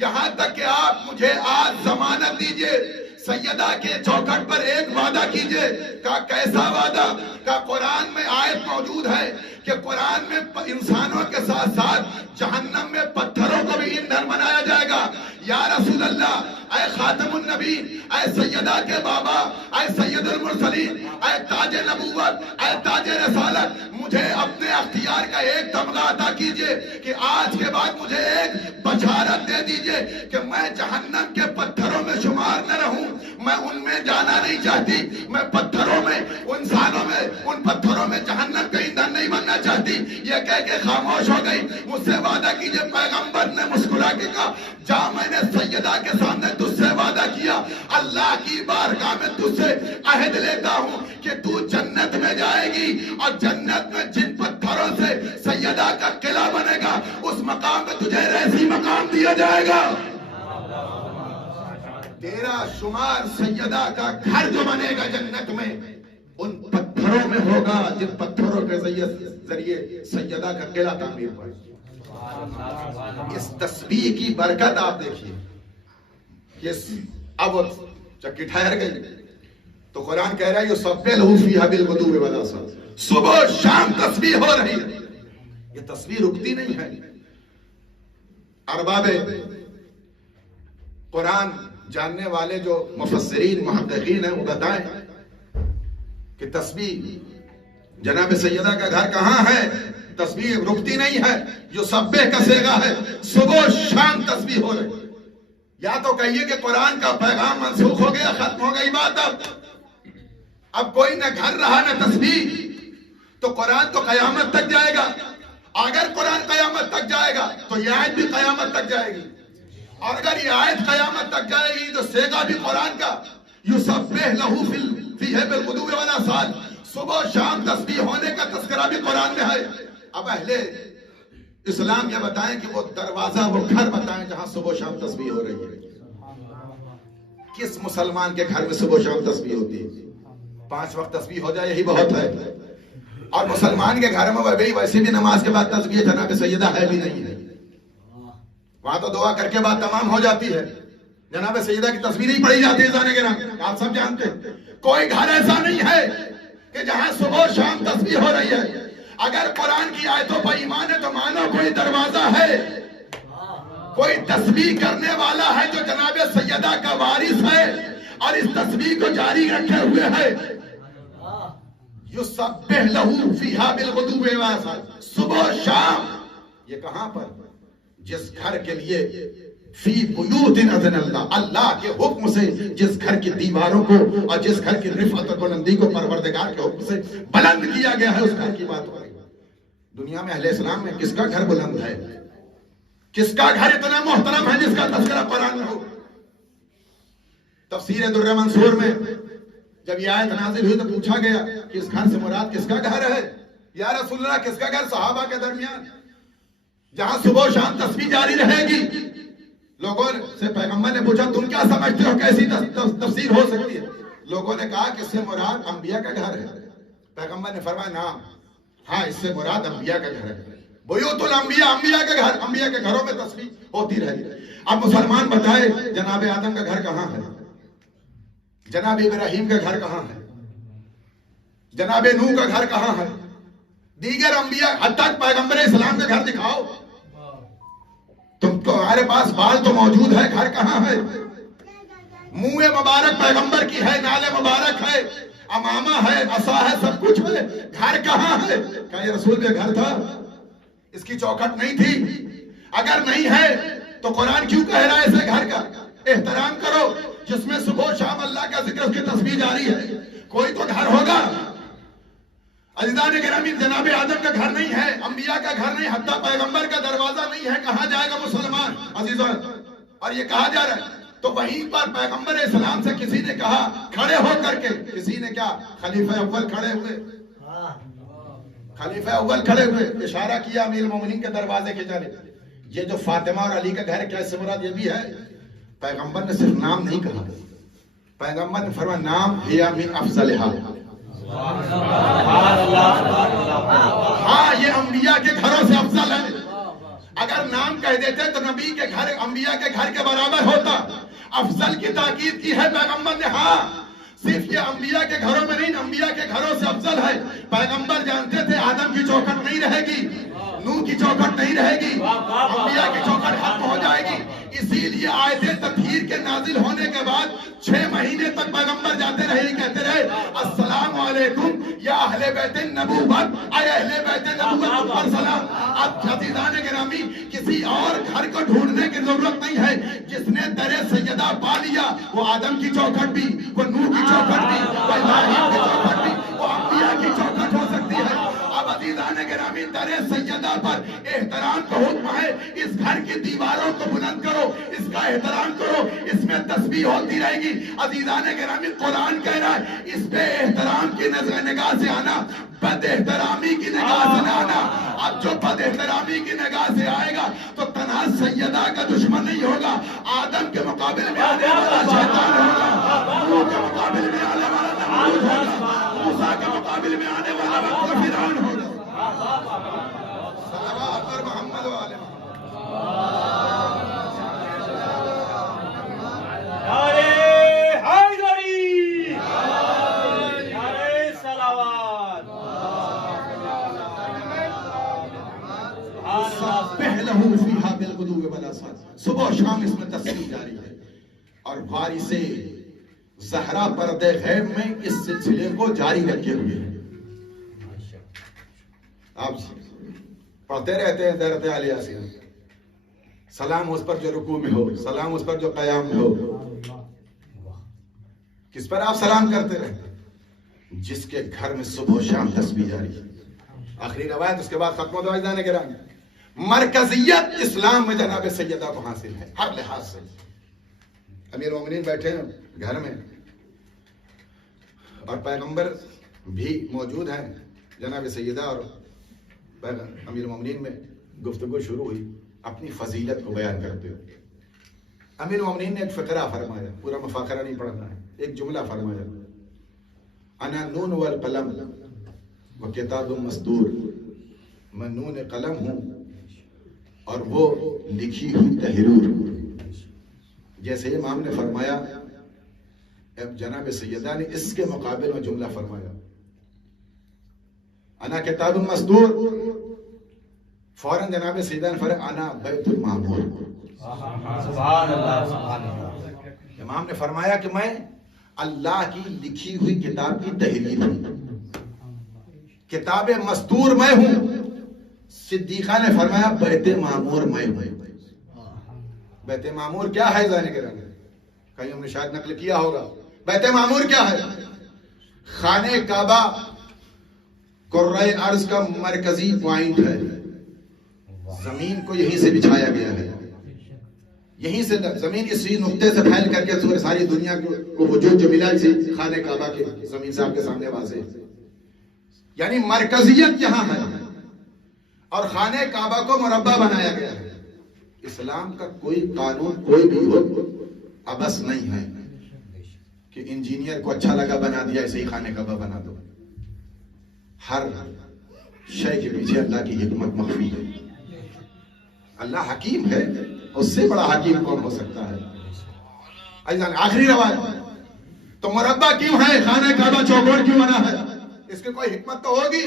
یہاں تک کہ آپ مجھے آج ضمانت دیجئے، سیدہ کے چوکھٹ پر ایک وعدہ کیجئے۔ کہا کیسا وعدہ؟ کہا قرآن میں آیت موجود ہے کہ قرآن میں انسانوں کے ساتھ ساتھ جہنم میں پتھروں کو بھی ایندھن بنایا جائے گا۔ یا رسول اللہ، اے خاتم النبی، اے سیدہ کے بابا، اے سید المرسلین، اے تاج نبوت، اے تاج رسالت، مجھے اپنے اختیار کا ایک تمغہ عطا کیجئے کہ آج کے بعد مجھے ایک بشارت دے دیجئے کہ میں جہنم کے پتھروں میں شمار نہ رہوں، میں ان میں جانا نہیں چاہتی، میں پتھروں میں، انسانوں میں، ان پتھروں میں جہنم کا ایندھن نہیں بننا چاہتی۔ یہ کہہ کے خاموش ہو گئی۔ مجھ سے وعدہ کیجئے۔ پیغمبر نے مسکرا کے کہا جا، میں نے سیدہ کے سامنے تجھ سے وعدہ کیا، اللہ کی بارگاہ میں تجھ سے عہد لیتا ہوں کہ تو جنت میں جائے گی، اور جنت میں جن پتھروں سے سیدہ کا قلعہ بنے گا اس مقام میں تجھے ریسی مقام دیا جائے گا۔ تیرا شمار سیدہ کا گھر جو بنے گا جنت میں ان پتھروں میں ہوگا جن پتھروں کے ذریعے سیدہ کا قلعہ تعمیر ہوا۔ اس تسبیح کی برکت آپ دیکھیے۔ اب چکی ٹھہر گئی تو قرآن کہہ رہا ہے یسبح لہ فیہا بالغدو والآصال، صبح و شام تسبیح ہو رہی ہے، یہ تسبیح رکتی نہیں ہے۔ ارباب قرآن جاننے والے جو مفسرین محققین ہیں وہ بتائیں کہ تسبیح جناب سیدہ کا گھر کہاں ہے؟ تسبیح رکتی نہیں ہے، جو سبح کا صیغہ ہے، صبح و شام تسبیح ہو رہی۔ یا تو کہیے کہ قرآن کا پیغام منسوخ ہو گیا، ختم ہو گئی بات، اب کوئی نہ گھر رہا نہ تسبیح، تو قرآن تو قیامت تک جائے گا۔ اگر قرآن قیامت تک جائے گا تو یہ آیت بھی قیامت تک جائے گی، اور اگر یہ آیت قیامت تک جائے گی تو صیغہ بھی قرآن کا یسبح لہ فیہا بالغدو والآصال، صبح و شام تسبیح ہونے کا تذکرہ بھی قرآن میں ہے۔ اب اہل اسلام یہ بتائیں کہ وہ دروازہ، وہ گھر بتائیں جہاں صبح و شام تسبیح ہو رہی ہے۔ کس مسلمان کے گھر میں صبح و شام تسبیح ہوتی ہے؟ 5 وقت تسبیح ہو جائے یہی بہت ہے، اور مسلمان کے گھر میں ویسے بھی نماز کے بعد تسبیح جناب سیدہ ہے بھی نہیں ہے، وہاں تو دعا کر کے بعد تمام ہو جاتی ہے، جناب سیدہ کی تسبیح نہیں پڑھی جاتی ہے۔ آپ سب جانتے ہیں کوئی گھر ایسا نہیں ہے کہ جہاں صبح و شام تسبیح ہو رہی ہے۔ اگر قرآن کی آیتوں پر ایمان ہے تو مانو کوئی دروازہ ہے، کوئی تسبیح کرنے والا ہے جو جناب سیدہ کا وارث ہے اور اس تسبیح کو جاری رکھے ہوئے ہے۔ یسبح لہ فیہا بالغدو والآصال، صبح و شام۔ یہ کہاں پر؟ جس گھر کے لیے فی بیوت اذن اللہ، اللہ کے حکم سے جس گھر کی دیواروں کو اور جس گھر کی رفعت اور بلندی کو پروردگار کے حکم سے بلند کیا گیا ہے، اس گھر کی بات ہو رہی ہے۔ دنیا میں اہل اسلام میں کس کا گھر بلند ہے؟ کس کا گھر اتنا محترم ہے جس کا تذکرہ قرآن میں ہو؟ تفسیر در منصور میں جب یہ آیت نازل ہوئی تو پوچھا گیا کہ اس گھر سے مراد کس کا گھر ہے؟ یا رسول اللہ کس کا گھر؟ صحابہ کے درمیان جہاں صبح و شام تسبیح جاری رہے گی۔ لوگوں سے پیغمبر نے پوچھا تم کیا سمجھتے ہو کیسی تفسیر ہو سکتی ہے؟ لوگوں نے کہا کہ اس سے مراد انبیاء کا گھر ہے۔ پیغمبر نے فرمایا نعم، ہاں اس سے مراد انبیاء کا گھر ہے، بیوت الانبیاء، انبیاء کا گھر، انبیاء کے گھروں میں تسبیح ہوتی رہی۔ اب مسلمان بتائے جناب آدم کا گھر کہاں ہے؟ جناب ابراہیم کا گھر کہاں ہے؟ جناب نوح کا گھر کہاں ہے؟ دیگر انبیاء حتی پیغمبر اسلام کا گھر دکھاؤ، تم کو ہمارے پاس بال تو موجود ہے، گھر کہاں ہے؟ منہ مبارک پیغمبر کی ہے، نال مبارک ہے، امامہ ہے، عصا ہے، سب کچھ ہے، گھر کہاں ہے؟ کیا یہ رسول کا گھر تھا؟ اس کی چوکھٹ نہیں تھی؟ اگر نہیں ہے تو قرآن کیوں کہہ رہا ہے اسے گھر کا احترام کرو، جس میں صبح و شام اللہ کا ذکر، اس کی تسبیح جاری ہے؟ کوئی تو گھر ہوگا۔ عزیزان گرامی، جناب آدم کا گھر نہیں ہے، انبیاء کا گھر نہیں، حتی پیغمبر کا دروازہ نہیں ہے، کہاں جائے گا مسلمان عزیزان؟ اور یہ کہا جا رہا ہے تو وہیں پر پیغمبر اسلام سے کسی نے کہا کھڑے ہو کر کے، کسی نے کیا؟ خلیفہ اول کھڑے ہوئے، خلیفہ اول کھڑے ہوئے، اشارہ کیا امیر المومنین کے دروازے کی جانب۔ یہ جو فاطمہ اور علی کا گھر کیا اس سے مراد یہ بھی ہے؟ پیغمبر نے صرف نام نہیں کہا، پیغمبر نے فرمایا نام ہی من افضلھا۔ ہاں یہ انبیاء کے گھروں سے افضل ہے۔ اگر نام کہہ دیتے تو نبی کے گھر انبیاء کے گھر کے برابر ہوتا۔ افضل کی تاکید کی ہے پیغمبر نے، ہاں صرف یہ انبیاء کے گھروں میں نہیں، انبیاء کے گھروں سے افضل ہے۔ پیغمبر جانتے تھے آدم کی چوکھٹ نہیں رہے گی، نوح کی چوکھٹ نہیں رہے گی، انبیاء کی چوکھٹ ختم ہو جائے گی۔ اسی لیے آیت تطہیر کے نازل ہونے کے بعد 6 مہینے تک پیغمبر جاتے رہے، کہتے رہے السلام علیکم یا اہل بیت النبوت، اے اہل بیت نبوت پر سلام۔ اب عزیزان گرامی، کسی اور گھر کو ڈھونڈنے کی ضرورت نہیں ہے۔ جس نے در سیدہ پا لیا، وہ آدم کی چوکھٹ بھی، وہ نوح کی چوکھٹ بھی، وہ ابراہیم کی چوکھٹ بھی، وہ انبیاء کی چوکھٹ ہو سکتی ہے۔ اب عزیزان گرامی، در سیدہ پر احترام کا حکم ہے۔ اس گھر کی دیواروں کو بلند کرو، اس کا احترام کرو، اس میں تسبیح ہوتی رہے گی۔ عزیزان گرامی، قرآن کہہ رہا ہے اس پہ احترام کی نگاہ سے آنا، بد احترامی کی نگاہ سے نہ آنا۔ اب جو بد احترامی کی نگاہ سے آئے گا تو تنہا سیدہ کا دشمن نہیں ہوگا، آدم کے مقابل میں آنے والا شیطان ہوگا، نوح کے مقابل میں آنے والا نمرود ہوگا، موسیٰ کے مقابل میں آنے والا فرعون ہوگا۔ صلوات پر محمد و آل صبح و شام اس میں تسبیح جاری ہے۔ اور وارث زہرا پردے غیب میں اس سلسلے کو جاری رکھے ہوئے ہیں۔ آپ پڑھتے رہتے ہیں حضرت علی یاسین، سلام اس پر جو رکوع میں ہو، سلام اس پر جو قیام میں ہو۔ کس پر آپ سلام کرتے رہتے؟ جس کے گھر میں صبح و شام تسبیح جاری ہے۔ آخری روایت اس کے بعد ختم ہو جانے کے گرامی، مرکزیت اسلام میں جناب سیدہ کو حاصل ہے ہر لحاظ سے۔ امیر مومنین بیٹھے ہیں گھر میں اور پیغمبر بھی موجود ہیں، جناب سیدہ اور امیر مومنین میں گفتگو شروع ہوئی اپنی فضیلت کو بیان کرتے ہوئے۔ امیر مومنین نے ایک فقرہ فرمایا، پورا مفاخرہ نہیں پڑھنا ہے، ایک جملہ فرمایا، انا نون والقلم وکتاب مسطور، میں نون قلم ہوں اور وہ لکھی ہوئی تحریر۔ جیسے امام نے فرمایا، اب جناب سیدہ نے اس کے مقابل میں جملہ فرمایا، انا کتاب مسطور، فوراً جناب سیدہ نے فرمایا انا بیت المعمور۔ سبحان اللہ، سبحان اللہ۔ امام نے فرمایا کہ میں اللہ کی لکھی ہوئی کتاب کی تحریر ہوں، کتاب مسطور میں ہوں۔ صدیقہ نے فرمایا بیت معمور میں ہوں۔ بیت معمور کیا ہے ذہن کریں گے؟ کہیں ہم نے شاید نقل کیا ہوگا۔ بیت معمور کیا ہے؟ خانہ کعبہ کرۂ ارض کا مرکزی پوائنٹ ہے، زمین کو یہیں سے بچھایا گیا ہے، یہیں سے زمین اسی نقطے سے پھیل کر کے ساری دنیا کو وجود جو ملا اسی خانہ کعبہ کے زمین سے آپ کے سامنے واضح ہے۔ یعنی مرکزیت یہاں ہے اور خانہ کعبہ کو مربع بنایا گیا ہے۔ اسلام کا کوئی قانون کوئی بھی ہو ابس نہیں ہے کہ انجینئر کو اچھا لگا بنا دیا اسے ہی خانہ کعبہ بنا دو۔ ہر شے کے پیچھے اللہ کی حکمت مخفی ہے۔ اللہ حکیم ہے، اس سے بڑا حکیم کون ہو سکتا ہے؟ آخری روایت، تو مربع کیوں ہے خانہ کعبہ چوکور کیوں بنا ہے؟ اس کی کوئی حکمت تو ہوگی؟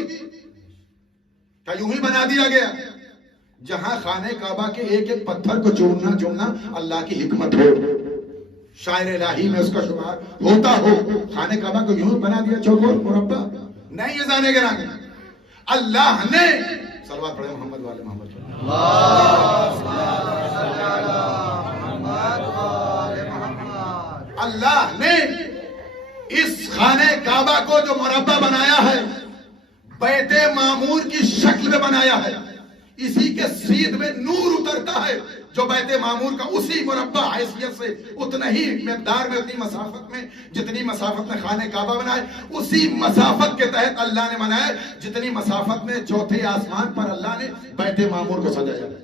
کیا یوں ہی بنا دیا گیا؟ جہاں خانہ کعبہ کے ایک ایک پتھر کو چومنا اللہ کی حکمت ہو، شاعر الہی میں اس کا شمار ہوتا ہو، خانہ کعبہ کو یوں بنا دیا چوکور مربع؟ نہیں یہ جانے گراں گے، اللہ نے صلوات پڑھے محمد والے محمد اللہ نے اس خانہ کعبہ کو جو مربع بنایا ہے، بیت معمور کی شکل میں بنایا ہے، اسی کے سیدھ میں نور اترتا ہے جو بیت معمور کا اسی مربع حیثیت سے اتنا ہی مقدار میں، اتنی مسافت میں، جتنی مسافت میں خانہ کعبہ بنا ہے، اسی مسافت کے تحت اللہ نے بنایا ہے جتنی مسافت میں چوتھے آسمان پر اللہ نے بیت معمور کو سجایا ہے۔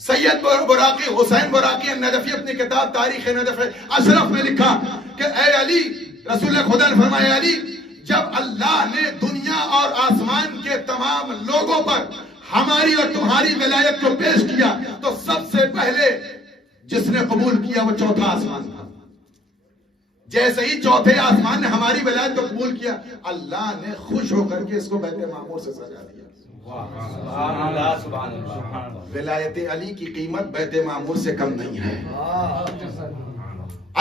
سید براقی حسین براقی النجفی اپنی کتاب تاریخ نجف اشرف میں لکھا کہ اے علی، رسول خدا نے فرمایا اے علی، جب اللہ نے دنیا اور آسمان کے تمام لوگوں پر ہماری اور تمہاری ولایت کو پیش کیا تو سب سے پہلے جس نے قبول کیا وہ چوتھا آسمان تھا۔ جیسے ہی چوتھے آسمان نے ہماری ولایت کو قبول کیا، اللہ نے خوش ہو کر کے اس کو بیت معمور سے سجا دیا۔ ولایت علی کی قیمت بیت معمور سے کم نہیں ہے۔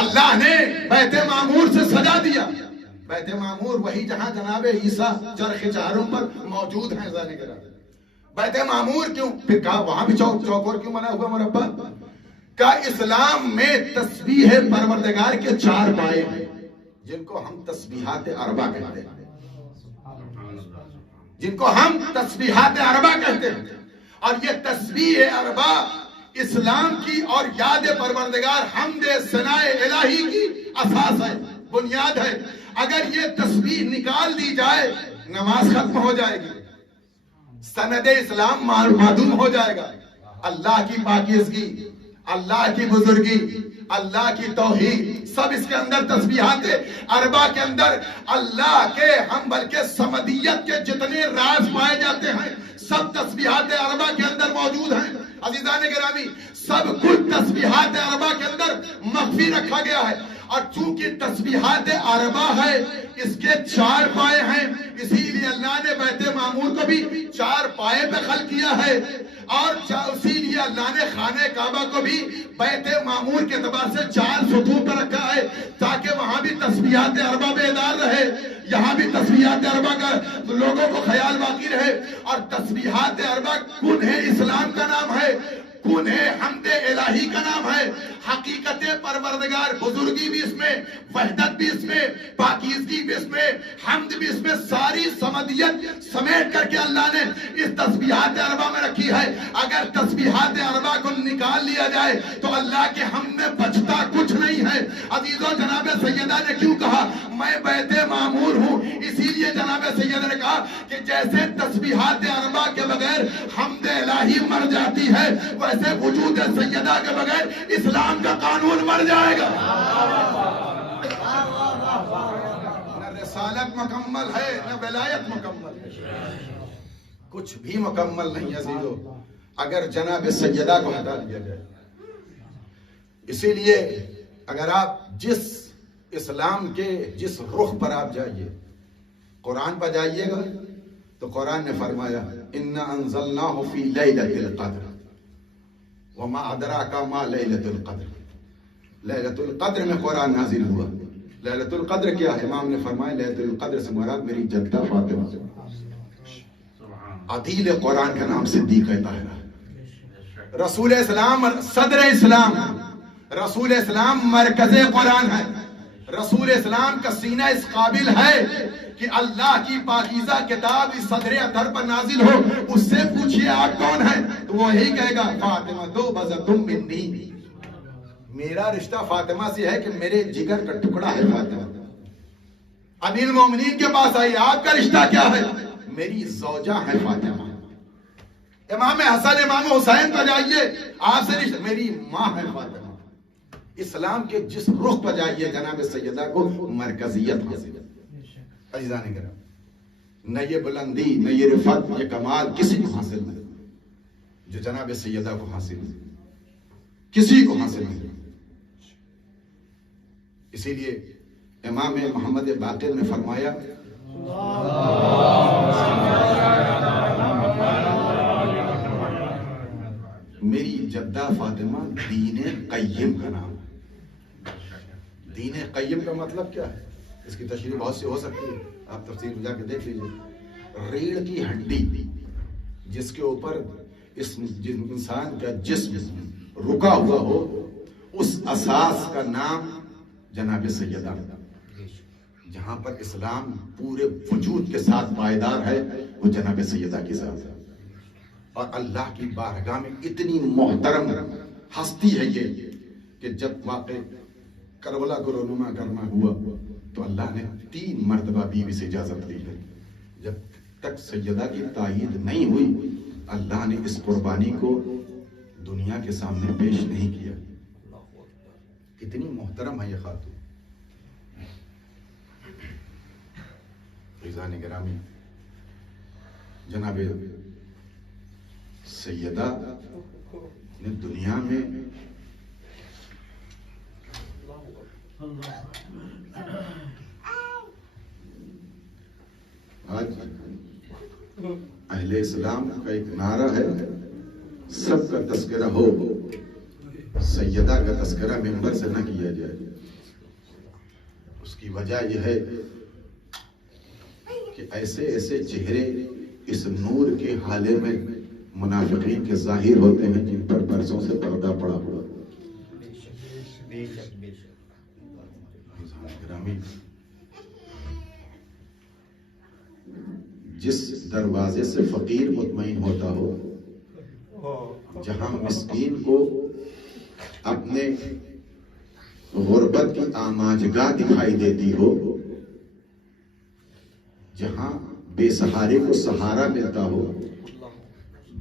اللہ نے بیت معمور سے سجا دیا۔ بیت معمور وہی جہاں جناب عیسیٰ چرخ چہارم پر موجود ہیں۔ بیت معمور کیوں؟ پھر کہا وہاں بھی چوکور کیوں بنا ہوا مربع؟ کا اسلام میں تسبیح پروردگار کے 4 پائے ہیں جن کو ہم تسبیحات اربع کہتے ہیں، اور یہ تسبیح اربع اسلام کی اور یاد پروردگار حمد ثناء الہی کی اساس ہے، بنیاد ہے۔ اگر یہ تسبیح نکال دی جائے نماز ختم ہو جائے گی، سند اسلام معدوم ہو جائے گا۔ اللہ کی پاکیزگی، اللہ کی بزرگی، اللہ کی توحید سب اس کے اندر تسبیحات اربع کے اندر اللہ کے ہم بلکہ سمدیت کے جتنے راز پائے جاتے ہیں سب تسبیحات اربع کے اندر موجود ہیں۔ عزیزان گرامی، سب کچھ تسبیحات اربع کے اندر مخفی رکھا گیا ہے، اور چونکہ تسبیحات اربع ہے اس کے 4 پائے ہیں، اسی لیے اللہ نے بیت معمور کو بھی 4 پائے پہ خلق کیا ہے، اور اسی لیے اللہ نے خانہ کعبہ کو بھی بیت معمور کے اعتبار سے 4 ستون پر رکھا ہے تاکہ وہاں بھی تسبیحات اربع بیدار رہے، یہاں بھی تسبیحات اربع کا لوگوں کو خیال باقی رہے۔ اور تسبیحات اربع کنہ اسلام کا نام ہے، کنہ حمد الہی کا نام ہے، حقیقت پروردگار، بزرگی بھی اس میں، وحدت بھی اس میں، پاکیزگی بھی اس میں، حمد بھی اس میں، ساری سمدیت سمیٹ کر کے اللہ نے اس تسبیحات اربع میں رکھی ہے۔ اگر تسبیحات اربع کو نکال لیا جائے تو اللہ کے ہم میں بچتا کچھ نہیں ہے۔ عزیزو، جناب سیدہ نے کیوں کہا میں بیت معمور ہوں؟ اسی لیے جناب سیدہ نے کہا کہ جیسے تسبیحات اربع کے بغیر حمد الہی مر جاتی ہے، ویسے وجود سیدہ کے بغیر اسلام کا قانون مر جائے گا۔ نہ رسالت مکمل ہے، نہ ولایت مکمل ہے، کچھ بھی مکمل نہیں عزیزو اگر جناب سیدہ کو ہٹا دیا جائے۔ اسی لیے اگر آپ جس اسلام کے جس رخ پر آپ جائیے، قرآن پر جائیے گا تو قرآن نے فرمایا اِنَّا أَنزَلْنَاهُ فِي لَيْلَةِ الْقَدْرِ وَمَا أَدْرَاكَ مَا لَيْلَةُ الْقَدْرِ۔ لیلۃ القدر میں قرآن نازل ہوا۔ لیلۃ القدر کیا ہے؟ امام نے فرمایا لیلۃ القدر سے مراد میری جدہ فاطمہ، عدیل قرآن کا نام صدیقہ طاہرہ، رسول اسلام صدر اسلام، رسول اسلام مرکز قرآن ہے، رسول اسلام کا سینہ اس قابل ہے کہ اللہ کی پاکیزہ کتاب اس صدر اطہر پر نازل ہو، اس سے پوچھئے آپ کون ہیں تو وہی کہے گا فاطمہ تو بزتم منی، میرا رشتہ فاطمہ سے ہے کہ میرے جگر کا ٹکڑا ہے فاطمہ۔ امیر المومنین کے پاس آئی، آپ کا رشتہ کیا ہے؟ میری زوجہ ہے فاطمہ۔ امام حسن امام حسین پر جائیے، آپ سے رشتہ، میری ماں ہے فاطمہ۔ اسلام کے جس رخ پر جائیے جناب سیدہ کو مرکزیت حاصل ہے۔ عزیزان کرام، نہ یہ بلندی، نہ یہ رفعت، یہ کمال کسی کو حاصل نہیں جو جناب سیدہ کو حاصل نہیں، کسی کو حاصل نہیں۔ اسی لیے امام محمد باقر نے فرمایا میری جدہ فاطمہ دین قیم کا نام ہے. دین قیم کا مطلب کیا ہے؟ اس کی تشریح بہت سی ہو سکتی ہے، آپ تفسیر میں جا کے دیکھ لیجیے. ریڑھ کی ہڈی جس کے اوپر اس انسان کا جسم رکا ہوا ہو، اس اساس کا نام جناب سیدہ. جہاں پر اسلام پورے وجود کے ساتھ پائیدار ہے وہ جناب سیدہ کی ذات ہے. اور اللہ کی بارگاہ میں اتنی محترم ہستی ہے یہ کہ جب واقع کربلا کو رونما کرنا ہوا تو اللہ نے 3 مرتبہ بیوی سے اجازت لی ہے. جب تک سیدہ کی تائید نہیں ہوئی اللہ نے اس قربانی کو دنیا کے سامنے پیش نہیں کیا. کتنی محترم ہے یہ خاتون. عزیزان گرامی، جناب سیدہ نے دنیا میں آج اہل اسلام کا ایک نعرہ ہے، سب کا تذکرہ ہو، سیدہ کا تذکرہ ممبر سے نہ کیا جائے. اس کی وجہ یہ ہے کہ ایسے ایسے چہرے اس نور کے حالے میں منافقین کے ظاہر ہوتے ہیں جن پر برسوں سے پردہ پڑا ہوا. جس دروازے سے فقیر مطمئن ہوتا ہو، جہاں مسکین کو اپنے غربت کی آماجگاہ دکھائی دیتی ہو، جہاں بے سہارے کو سہارا ملتا ہو،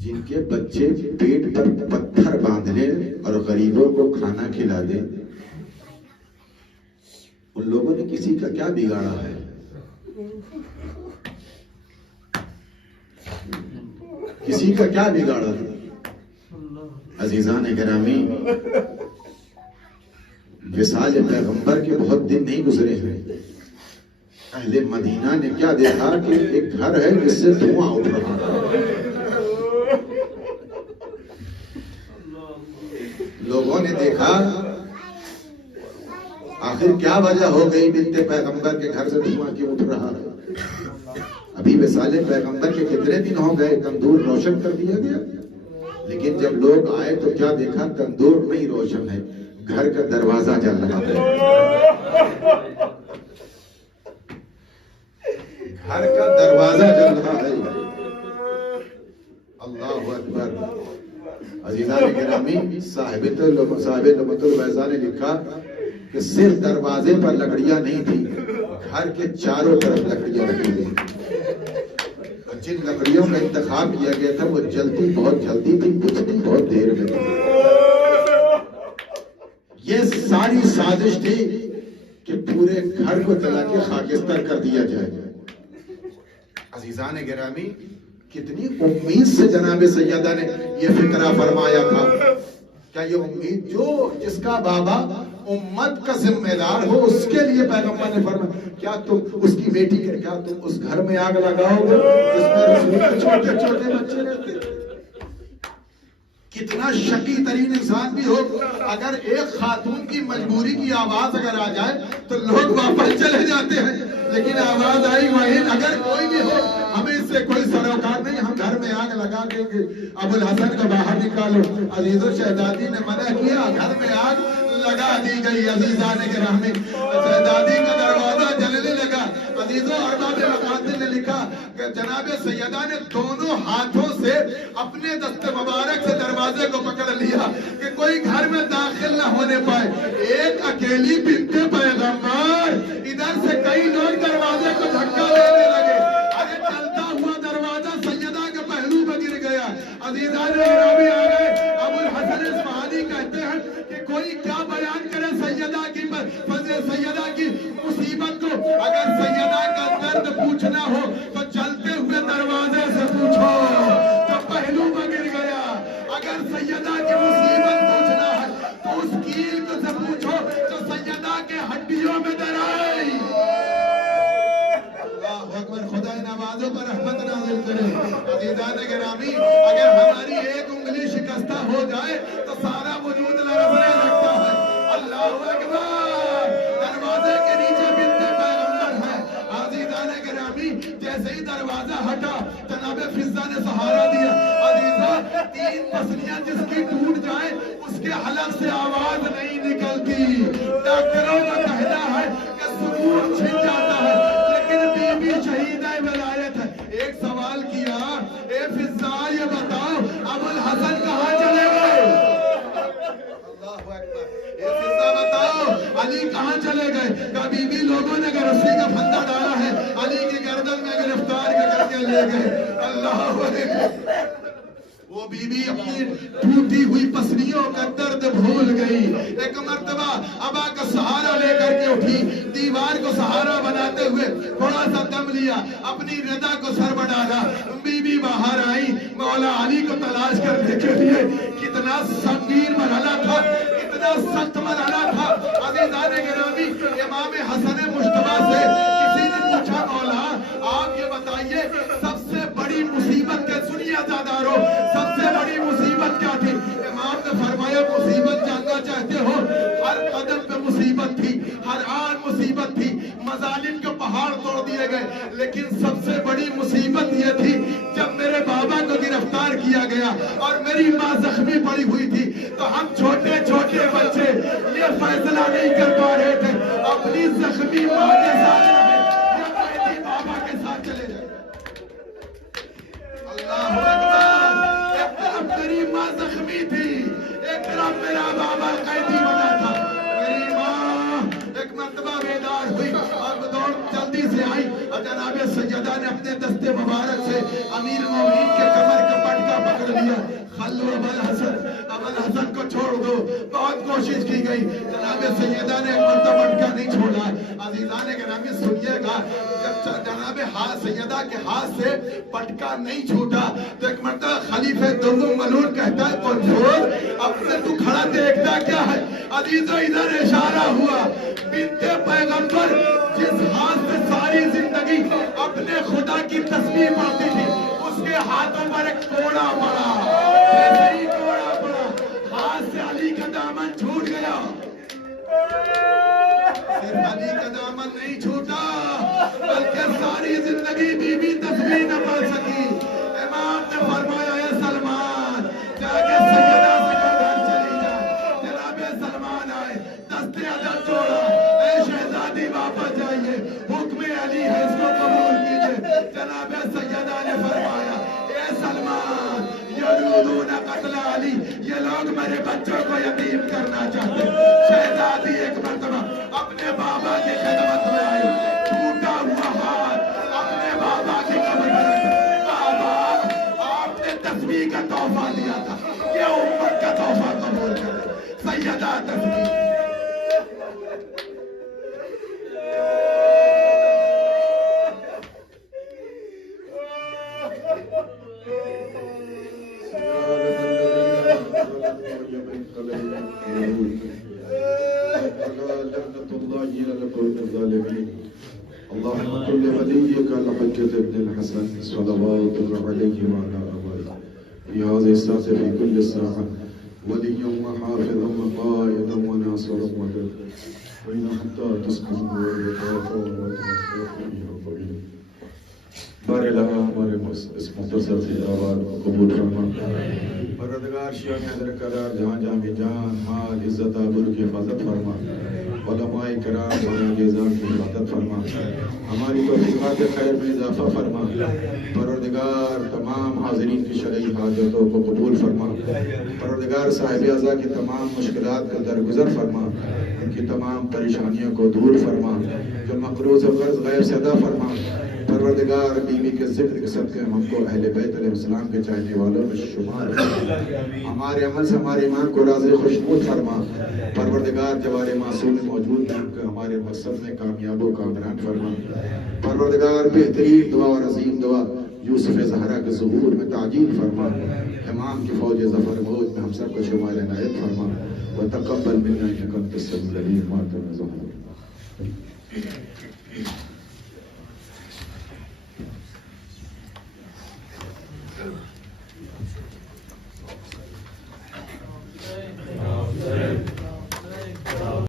جن کے بچے پیٹ پر پتھر باندھ لیں اور غریبوں کو کھانا کھلا دیں، ان لوگوں نے کسی کا کیا بگاڑا ہے؟ کسی کا کیا بگاڑا ہے؟ عزیزان گرامی، وصال پیغمبر کے بہت دن نہیں گزرے ہیں، اہل مدینہ نے کیا دیکھا کہ ایک گھر ہے جس سے دھواں اٹھ رہا ہے. لوگوں نے دیکھا آخر کیا وجہ ہو گئی بنت پیغمبر کے گھر سے دھواں کیوں اٹھ رہا ہے؟ ابھی وصال پیغمبر کے کتنے دن ہو گئے، تندور روشن کر دیا گیا. لیکن جب لوگ آئے تو کیا دیکھا؟ تندور نہیں روشن ہے، گھر کا دروازہ جل رہا ہے. گھر کا دروازہ جل رہا ہے. اللہ اکبر. عزیزان گرامی، صاحب لمۃ الویزا نے لکھا کہ صرف دروازے پر لکڑیاں نہیں تھی، گھر کے چاروں طرف لکڑیاں رکھی گئی. جن لکڑیوں کا انتخاب کیا گیا تھا وہ جلتی بہت جلدی تھی، بجھتی بہت دیر میں تھی. یہ ساری سازش تھی کہ پورے گھر کو جلا کے خاکستر کر دیا جائے. عزیزان گرامی، کتنی امید سے جناب سیدہ نے یہ فکرہ فرمایا تھا. کیا یہ امید جس کا بابا امت کا ذمہ دار ہو اس کے لیے پیغمبر نے فرمایا کیا تم اس کی بیٹی کے کیا تم اس گھر میں آگ لگاؤ گے جس میں رسول کے چھوٹے چھوٹے بچے رہتے؟ کتنا شقی ترین انسان بھی ہو، اگر ایک خاتون کی مجبوری کی آواز اگر آ جائے تو لوگ واپس چلے جاتے ہیں. لیکن آواز آئی وہیں، اگر کوئی بھی ہو ہمیں اس سے کوئی سروکار نہیں، ہم گھر میں آگ لگا دیں گے. ابو الحسن کو باہر نکالو. عزیز و شہزادی نے منع کیا، گھر میں آگ لگا دی گئی. عزیزان گرامی، شہزادی کا دروازہ جلنے لگا. عزیزوں ارباب مقاصد نے لکھا کہ جناب سیدہ نے دونوں ہاتھوں سے اپنے دست مبارک سے دروازے کو پکڑ لیا کہ کوئی گھر میں داخل نہ ہونے پائے. ایک اکیلی بنت پیغمبر، ادھر سے کئی لوگ دروازے کو دھکا دینے لگے. ارے چلتا ہوا دروازہ سیدہ کے پہلو پر گر گیا. عزیزان گرامی آ گئے. ابو الحسن اصفہانی کہتے ہیں کہ کوئی کیا بیان کرے سیدہ کی مصیبت کو. اگر سیدہ کا درد پوچھنا ہو تو چلتے ہوئے دروازے سے پوچھو تو پہلو پر گر گیا. اگر سیدہ کی مصیبت پوچھنا ہے تو اس کیل سے پوچھو تو سیدہ کے ہڈیوں میں در آئی. کرے. عزیزان گرامی اگر ہماری ایک انگلی شکستہ ہو جائے تو سارا وجود لرزنے لگتا ہے. اللہ اکبر. دروازے کے نیچے بنت پیغمبر ہے. عزیزان گرامی جیسے ہی دروازہ ہٹا جناب فضہ نے سہارا دیا. عزیزہ 3 پسلیاں جس کی ٹوٹ جائیں اس کے حلق سے آواز نہیں نکلتی. ڈاکٹروں کا کہنا ہے کہ سکون چھن جاتا ہے لیکن بی بی شہیدہ ولایت ہے. ایک سوال کیا اے فضہ یہ بتاؤ ابو الحسن کہاں چلے گئے؟ اللہ اکبر. اے فضہ بتاؤ علی کہاں چلے گئے؟ کہا بی بی لوگوں نے اگر رسی کا پھندا ڈالا ہے علی کی گردن میں گرفتار کر کے لے گئے. اللہ اکبر. وہ بی بی اپنی ٹوٹی ہوئی پسلیوں کا درد بھول گئی. ایک مرتبہ ابا کا سہارا لے کر کے اٹھی. دیوار کو سہارا بناتے ہوئے تھوڑا سا دم لیا. اپنی رضا کو سر بڑھایا. بی بی باہر آئی. مولا علی کو تلاش کرنے کے لیے. کتنا سنگین مرحلہ تھا, کتنا سخت مرحلہ تھا. عزیزان گرامی امام حسن مجتبیٰ سے کسی نے پوچھا مولا آپ یہ بتائیے سب سے بڑی مصیبت کیا؟ سنیے عزادارو, سب سے بڑی مصیبت کیا تھی؟ امام نے فرمایا مصیبت جاننا چاہتے ہو؟ ہر قدم پہ مصیبت تھی, ہر آن مصیبت تھی. مظالم کے پہاڑ توڑ دیے گئے لیکن سب سے بڑی مصیبت یہ تھی جب میرے بابا کو گرفتار کیا گیا اور میری ماں زخمی پڑی ہوئی تھی تو ہم چھوٹے چھوٹے بچے یہ فیصلہ نہیں کر پا رہے تھے اپنی زخمی ماں کے ساتھ رہے یا قیدی بابا کے ساتھ چلے جائیں. اللہ اکبر. ایک طرف میری ماں زخمی تھی, ایک طرف میرا بابا قیدی بنا تھا. میری ماں ایک مرتبہ بیدار ہوئی اور دوڑ جلدی سے آئی اور جناب سیدہ نے اپنے دستے مبارک سے امیر المومنین کے کمر کا پٹکا پکڑ لیا. خلو ابو الحسن کو چھوڑ دو. بہت کوشش کی گئی, جناب سیدہ نے پٹکا نہیں چھوڑا. عزیزان گرامی سنیے گا, جناب سیدہ کے ہاتھ سے پٹکا نہیں چھوٹا تو ایک مرتبہ خلیفہ دوم ملعون کہتا ہے پنجور اپنے تو کھڑا دیکھتا کیا ہے؟ عزیزو ادھر اشارہ ہوا. بنت پیغمبر جس ہاتھ سے ساری زندگی اپنے خدا کی تسبیح پڑھتی تھی اس کے ہاتھوں پر ایک کوڑا پڑا. جیسے ہی کوڑا پڑا ہاتھ سے علی کا دامن چھوٹ گیا. صرف علی کا دامن نہیں چھوٹا بلکہ ساری زندگی بی بی تسبیح نہ پڑھ سکی. امام نے فرمایا اے سلمان جا کے سیدہ سے گھر چلی جا. جناب سلمان آئے, دستے ادب جوڑا. اے شہزادی واپس جائیے, حکم علی ہے اس کو قبول کیجئے. جناب سیدہ نے فرمایا اے سلمان یرودون قتل علی, یہ لوگ میرے بچوں کو یتیم کرنا چاہتے. شہزادی ایک مرتبہ اپنے بابا کی خدمت میں آئی, ٹوٹا ہوا ہاتھ اپنے بابا کی قبر میں رکھا. بابا آپ نے تسبیح کا تحفہ دیا تھا, یہ امت کا تحفہ قبول کرے. سیدہ تسبیح. اللهم كل وليك الحجة ابن الحسن صلوات الله عليه وعلى آبائه في هذه الساعة في كل ساعة ولي وحافظ وقائد وناصر ومدد وإن حتى تسكن وتعافى وتعافى فيه بارے لگا ہمارے اس مختصر سی آواز کو قبول فرما. پروردگار شیعہ میں حضر قرار جہاں جہاں بھی جان مال عزت آبرو کی حفاظت فرما. علماء کرام بنا جیزان کی حفاظت فرما. ہماری توفیقات خیر میں اضافہ فرما. پروردگار تمام حاضرین کی شرعی حاجتوں کو قبول فرما. پروردگار صاحب اعضاء کی تمام مشکلات کا درگزر فرما. ان کی تمام پریشانیوں کو دور فرما. جو مقروض و قرض غیر سے ادا فرما. پروردگار بیوی کے ذکر کے صدقے ہم کو اہل بیت علیہ السلام کے چاہنے والوں میں شمار. ہمارے عمل سے ہمارے ایمان کو راضی خوشنود فرما. پروردگار جوار معصوم موجود ہیں کہ ہمارے مقصد میں کامیاب و کامران فرما. پروردگار بہترین دعا اور عظیم دعا یوسف زہرا کے ظہور میں تعجیل فرما. امام کی فوج ظفر موج میں ہم سب کو شمار عنایت فرما. وتقبل منا انک انت السمیع العلیم وانت الرحیم.